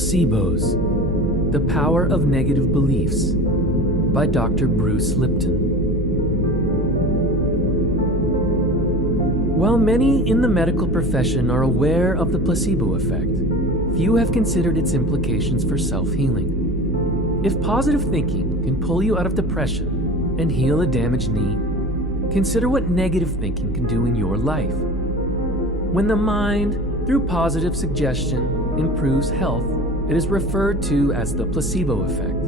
Nocebos, The Power of Negative Beliefs by Dr. Bruce Lipton. While many in the medical profession are aware of the placebo effect, few have considered its implications for self-healing. If positive thinking can pull you out of depression and heal a damaged knee, consider what negative thinking can do in your life. When the mind, through positive suggestion, improves health, it is referred to as the placebo effect.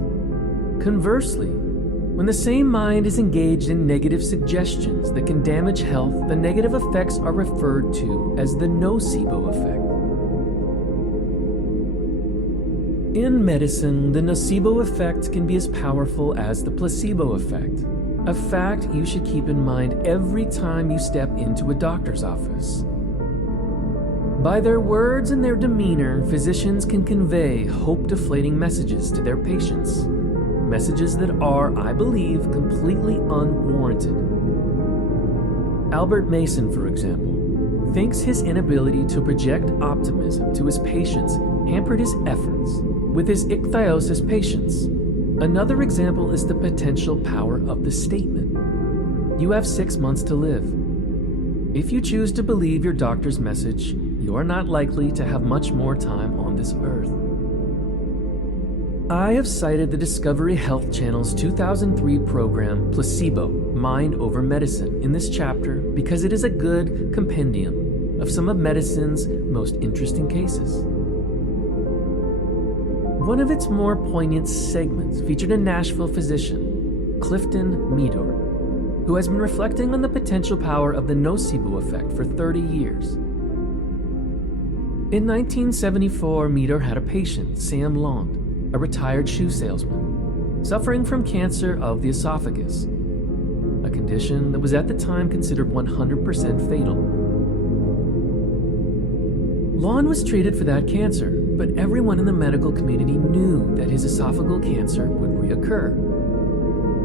Conversely, when the same mind is engaged in negative suggestions that can damage health, the negative effects are referred to as the nocebo effect. In medicine, the nocebo effect can be as powerful as the placebo effect, a fact you should keep in mind every time you step into a doctor's office. By their words and their demeanor, physicians can convey hope-deflating messages to their patients. Messages that are, I believe, completely unwarranted. Albert Mason, for example, thinks his inability to project optimism to his patients hampered his efforts with his ichthyosis patients. Another example is the potential power of the statement, "You have 6 months to live." If you choose to believe your doctor's message, you are not likely to have much more time on this earth. I have cited the Discovery Health Channel's 2003 program, Placebo, Mind Over Medicine, in this chapter because it is a good compendium of some of medicine's most interesting cases. One of its more poignant segments featured a Nashville physician, Clifton Meador, who has been reflecting on the potential power of the nocebo effect for 30 years. In 1974, Meador had a patient, Sam Long, a retired shoe salesman, suffering from cancer of the esophagus, a condition that was at the time considered 100% fatal. Lon was treated for that cancer, but everyone in the medical community knew that his esophageal cancer would reoccur.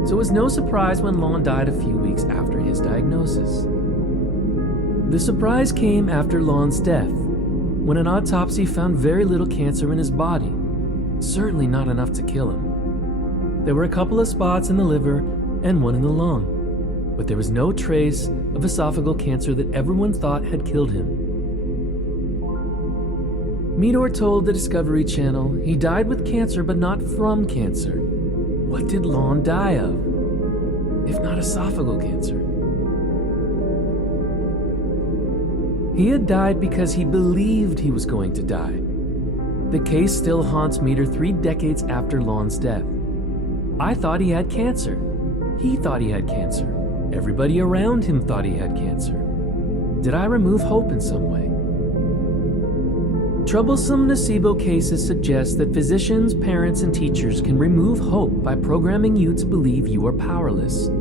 So it was no surprise when Lon died a few weeks after his diagnosis. The surprise came after Lon's death, when an autopsy found very little cancer in his body, certainly not enough to kill him. There were a couple of spots in the liver and one in the lung, but there was no trace of esophageal cancer that everyone thought had killed him. Meador told the Discovery Channel he died with cancer but not from cancer. What did Lon die of, if not esophageal cancer? He had died because he believed he was going to die. The case still haunts Meador 3 decades after Lon's death. I thought he had cancer. He thought he had cancer. Everybody around him thought he had cancer. Did I remove hope in some way? Troublesome nocebo cases suggest that physicians, parents, and teachers can remove hope by programming you to believe you are powerless.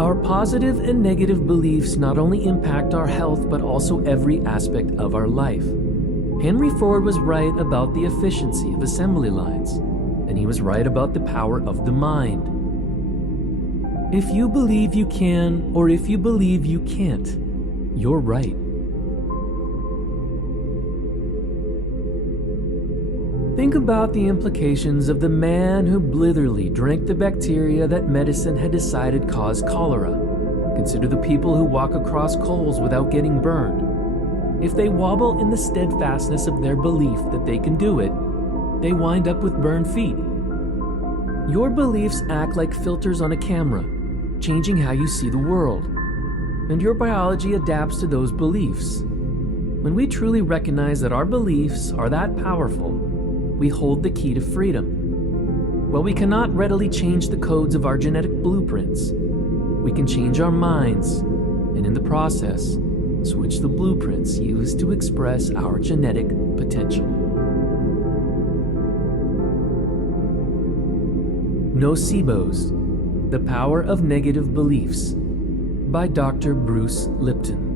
Our positive and negative beliefs not only impact our health, but also every aspect of our life. Henry Ford was right about the efficiency of assembly lines, and he was right about the power of the mind. If you believe you can, or if you believe you can't, you're right. Think about the implications of the man who blithely drank the bacteria that medicine had decided caused cholera. Consider the people who walk across coals without getting burned. If they wobble in the steadfastness of their belief that they can do it, they wind up with burned feet. Your beliefs act like filters on a camera, changing how you see the world. And your biology adapts to those beliefs. When we truly recognize that our beliefs are that powerful, we hold the key to freedom. While we cannot readily change the codes of our genetic blueprints, we can change our minds, and in the process, switch the blueprints used to express our genetic potential. Nocebos, The Power of Negative Beliefs by Dr. Bruce Lipton.